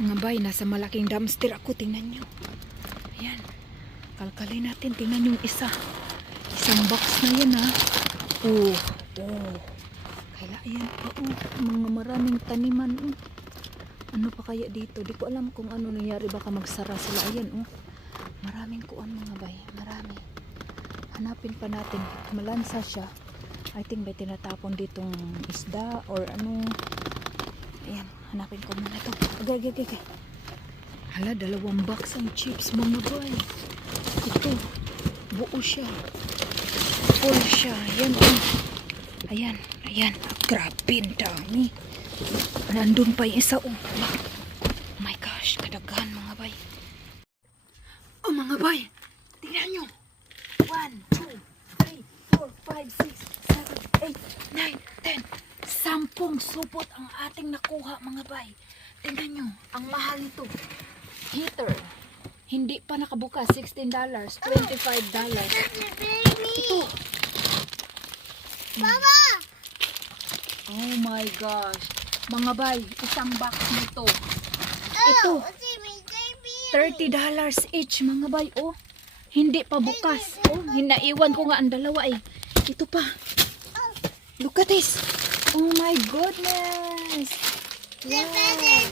Mga bay, nasa malaking dumpster ako. Tingnan nyo. Ayan. Kalkalin natin. Tingnan yung isa. Isang box na yan ha. Oh. Oh. Kaya ayan pa oh. Mga maraming taniman oh. Ano pa kaya dito? Di ko alam kung ano nangyari. Baka magsara sila. Ayan oh. Maraming kuan mga bay. Marami. Hanapin pa natin. Malansa siya. I think may tinatapon ditong isda or ano. Ayan, hanapin ko muna to. Agay, agay, agay. Hala, dalawang box ang chips mga boy. Ito, buo siya. Full siya. Ayan, oh. Ayan, ayan. Grabe, dami. Nandun pa yung isa, oh. Oh my gosh, kadaghan mga bay. Oh mga bay, tingnan nyo. 1, 2, 3, 4, 5, 6, 7, 8, 9, 10. Sampung supot ang ating nakuha mga bay. Tingnan nyo, ang mahal nito. Heater. Hindi pa nakabukas. $16, $25. Ito. Mama! Oh my gosh. Mga bay, isang box nito. Oh, Ito. Jimmy, Jimmy. $30 each mga bay. Oh, hindi pa bukas. Oh, hinaiwan ko nga ang dalawa eh. Ito pa. Look at this. Oh my goodness. Wow.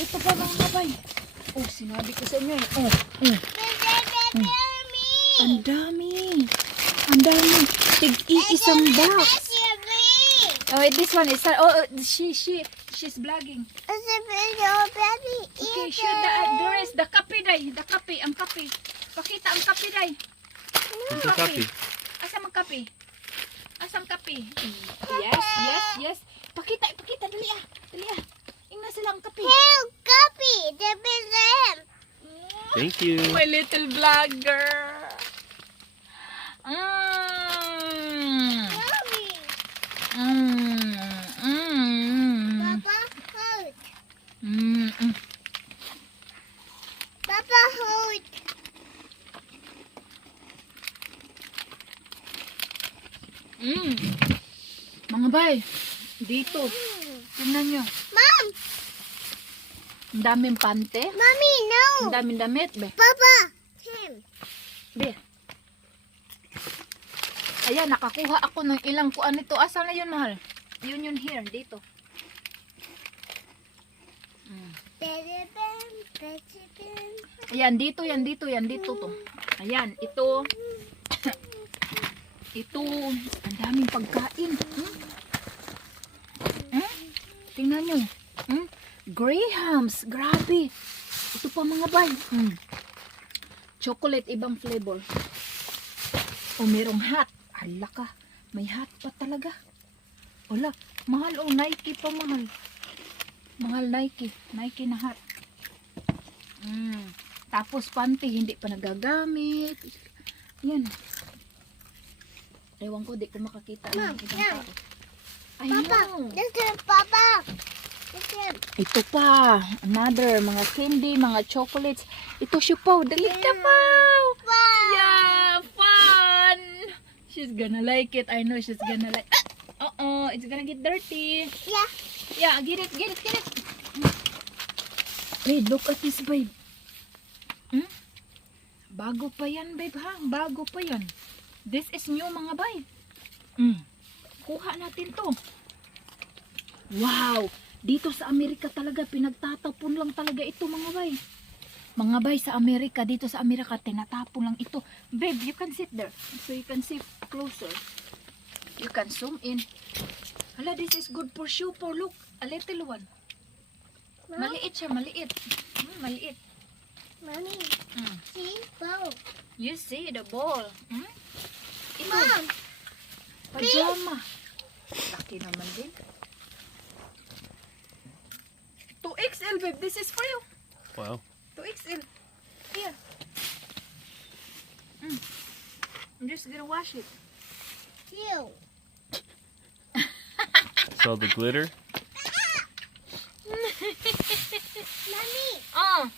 Ito pa mga bay. Oh, sinabi ko sa inyo eh. Oh, oh. Jimmy. Ang dami. Ang dami. Tig-iisang box. Oh, this one is oh, oh, she she she's baby. Okay, sure the, there is the kape day, the kape, ang kape. Pakita ang kape day. The copy? Asa mang kape? Asa ang kape? Yes, yes, yes. Pakita, pakita dali ah. Dali ah. Ingna sila ang kape. Hey, copy. Jimmy, Jimmy. Thank you. My little vlogger. Mm. Mommy. Mm. Mm. Papa, hold. Mm. Mm. Papa, hold. Mm. Bay, dito. Tingnan nyo. Mom, Ang daming pante. mommy, no. Ang daming damit, be. Papa. Tim. Be. Ayan, nakakuha ako ng ilang kuan nito. Asa na yun, mahal? Yun yun here, dito. Mm. Ayan, dito, yan, dito, yan, dito to. Ayan, ito. ito. Ang daming pagkain. Hmm? Hmm? Tingnan nyo. Hmm? Grahams. Grabe. Ito pa mga bay. Hmm. Chocolate, ibang flavor. O, merong hat. Ala ka. May hat pa talaga. Wala. Mahal o, Nike pa mahal. Mahal Nike. Nike na hat. Mm. Tapos panty, hindi pa nagagamit. Yan. Ewan ko, di ko makakita. tao. Ay, Papa, no. this is Papa. Ito pa. Another. Mga candy, mga chocolates. Ito siya pa. Dali ka. Papa. Yeah, fun. She's gonna like it. I know she's gonna like Uh-oh, it's gonna get dirty. Yeah. Yeah, get it, get it, get it. Hey, look at this, babe. Hmm? Bago pa yan, babe, ha? Bago pa yan. This is new, mga babe. Hmm. Kuha natin to. Wow! Dito sa Amerika talaga, pinagtatapon lang talaga ito, mga bay. Mga bay sa Amerika, dito sa Amerika, tinatapon lang ito. Babe, you can sit there. So you can see closer. You can zoom in. Hala, this is good for shoe po. Look, a little one. Maliit siya, maliit. Hmm, maliit. Mommy, Hmm. see? Bow. You see the ball. Hmm? Ito, Mom, pajama. Laki naman din. 2XL, babe. This is for you. Wow. 2XL. Here. Mm. I'm just gonna wash it. you. Saw the glitter. Mommy, Ah,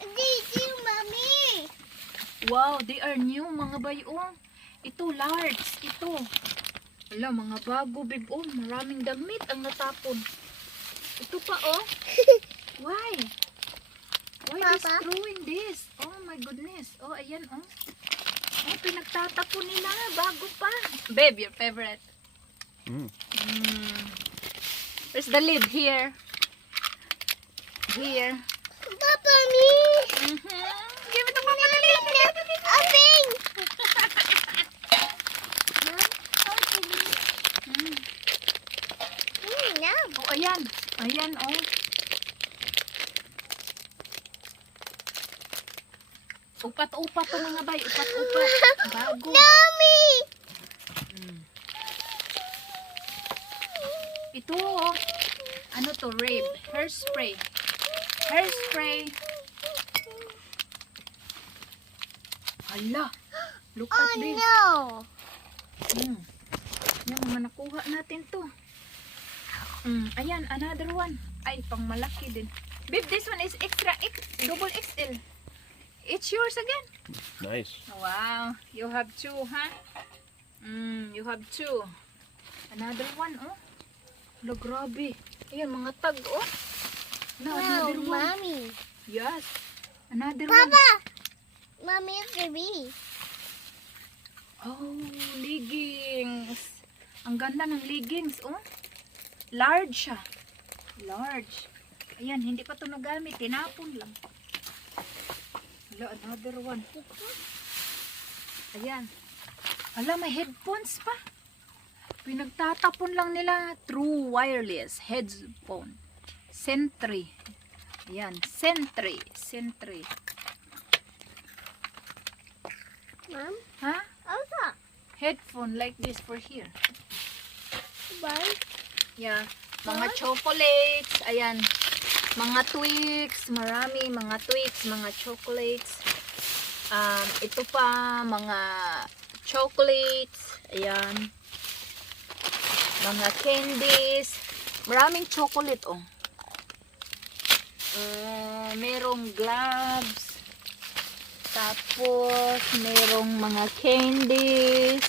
this is Mommy. wow, they are new, mga bayo. Ito, large. Ito. Wala, mga bago, babe. Oh, maraming damit ang natapon. Ito pa, oh. Why? Why Papa? destroying this? Oh my goodness. Oh, ayan oh. Oh, pinagtatapon nila bago pa. Babe, your favorite. Mm. Mm. Where's the lid? Here. Here. Papa, me. Mhm. Give it to Papa the lid. Open. Mm. Mm, no. Oh, ayan. Ayan, oh. Upat-upat to mga bay. Upat-upat. Bago. Mommy. Mm. Ito, oh. Ano to? Rape. Hairspray. Hairspray. Hala. Look Oh at this. no. Mm. Yan, mga nakuha natin to. Mm. Ayan, another one. Ay, pang malaki din. Babe, this one is extra X, double XL. It's yours again. Nice. Wow, you have two, huh? Mm, you have two. Another one, oh. Lo, grabe. Ayan, mga tag, oh. No, Wow, another one. mommy. Yes. Another one. Papa. Mommy, for me. Oh, leggings. Ang ganda ng leggings, oh. Large siya. Large. Ayan, hindi pa ito nagamit. Tinapon lang. Hala, another one. Ayan. Hala, may headphones pa. Pinagtatapon lang nila. True wireless headphone. Sentry. Ayan, Sentry. Sentry. Mom, Ha? also. Headphone like this for here. Bye. Yeah. Mga chocolates. Ayan. Mga Twix. Marami. Mga Twix. Mga chocolates. Um, ito pa. Mga chocolates. Ayan. Mga candies. Maraming chocolate, oh. Uh, merong gloves. Tapos, merong mga candies.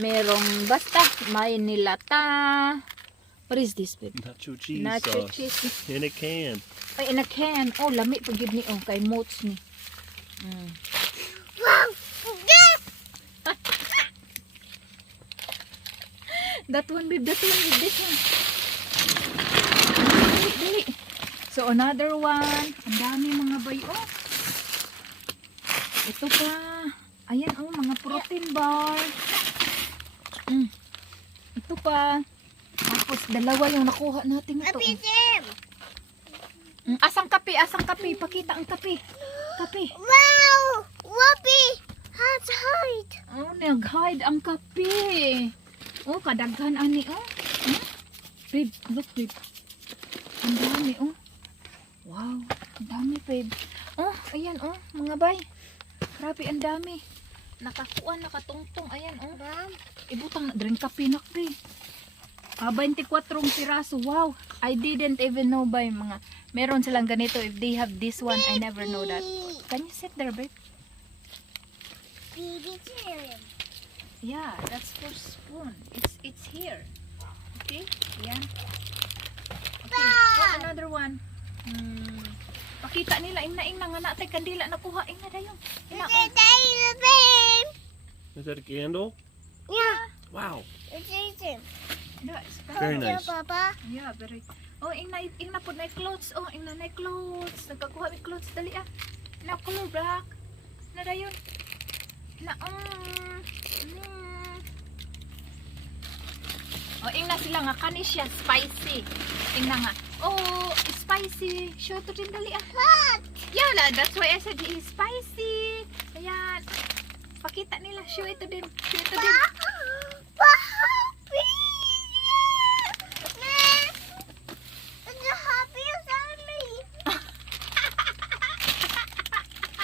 Merong, basta, may nilata. What is this, babe? Nacho cheese Nacho sauce cheese. in a can. Ay, in a can. Oh, lami pag yun ni, oh, kay motes ni. Mm. Wow. That one, babe, that one, babe, this one. Dali. So, another one. Ang dami mga bay, oh. Ito pa. Ayan, oh, mga protein bar. Mm. Ito pa. Tapos, dalawa yung nakuha natin ito. Oh. Jim. Mm, Asang kape, asang kape. Pakita ang kape. Kape. Wow. Whoopee. That's height. Oh, nag-hide ang kape. Oh, kadaghan ani, oh. Hmm? Babe, look, babe. Ang dami, oh. Wow, ang dami, babe. Oh, ayan, oh, mga bay. Grabe, ang dami. Nakakuan, nakatungtong. Ayan, oh. Ibutang na drink kape nak, babe. Ah, 24 piraso. Wow, I didn't even know ba yung mga... Meron silang ganito. If they have this one, I never know that. Can you sit there, babe? Baby Jim. Yeah, that's for spoon. It's it's here. Okay? Yan. Okay. Oh, another one. Hmm. Pakita nila ing na ing na nga natay kandila nakuha ing na dayon. Ina, Is it the babe? Is that a candle? Yeah. Wow. It's Jim. Da, it's Very pa- Yeah, nice. Papa. Yeah, very. Oh, ing na ing na pud na clothes. Oh, ing na na clothes. Nagkakuha mi clothes dali ah. Na color black. Na dayon. Na um. mm. Oh, ing na sila nga kani siya spicy. Ing na nga. Oh, spicy. Show to din dali ah. Hot. Yeah, la, that's why I said he is spicy. Ayan. Pakita nila. Show ito din. Show ito din. Happy. Man. It's the happiest family.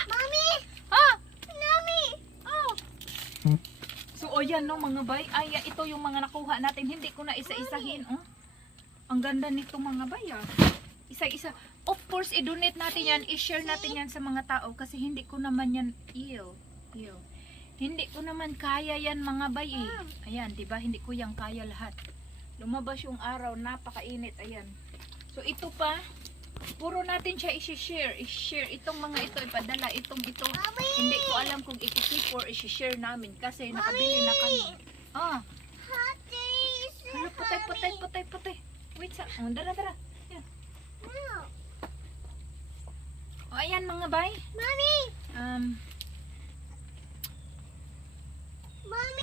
Mommy. Ah! Mommy. Oh! So, o yan no, mga bay. Ay, yan, ito yung mga nakuha natin. Hindi ko na isa-isahin. Oh. Ang ganda nito mga bay ah. Isa-isa. Of course, i-donate natin yan. I-share natin yan sa mga tao. Kasi hindi ko naman yan, ew, ew. Hindi ko naman kaya yan mga bay eh. Ayan, di ba? Hindi ko yan kaya lahat. Lumabas yung araw, napakainit. Ayan. So, ito pa. Puro natin siya i-share. I-share itong mga ito, ipadala itong ito. Mami! Hindi ko alam kung ikikip or i-share namin kasi nakabili na kami. Ah, hala, putay, putay, putay, putay. Wait sa, oh, dara, dara. Yan. O, ayan mga bay. Mami! Um, Mami!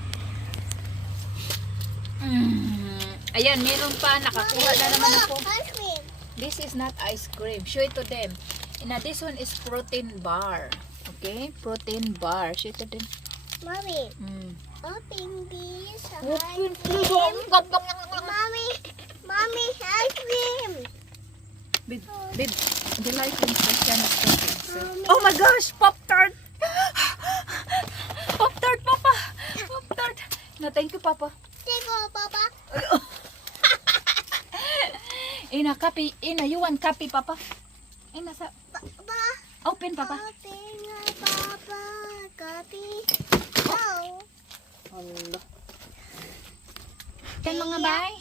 mm, ayan, meron pa. Nakakuha na naman ako. This is not ice cream. Show it to them. And uh, this one is protein bar. Okay? Protein bar. Show it to them. Mommy, Mm. open this Open Mommy, mommy, ice cream. Babe, babe, the light in question is protein. So. Mommy. Oh my gosh! Pop-Tart! Pop-Tart, Papa! Pop-Tart! No, thank you, Papa. Take go, Papa. Ina, copy. Ina, you want copy, Papa? Ina, sa... Papa. Open, Papa. Open nga, Papa. Copy. Oh. Allah. Yan mga bay.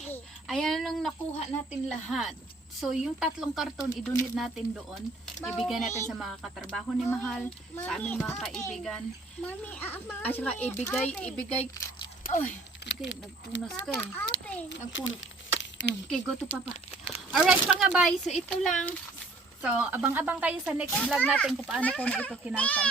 Ayan lang nakuha natin lahat. So, yung tatlong karton, idunit natin doon. Ibigay natin sa mga katrabaho ni Mahal, sa aming mga kaibigan. Mommy, ah, mommy. At saka ibigay, open. ibigay, ay, ibigay, nagpunas ka Papa, eh. open. Nagpunas. Mm, okay, go to Papa. Alright mga bay, so ito lang. So, abang-abang kayo sa next vlog natin kung paano ko na ito kinalkan.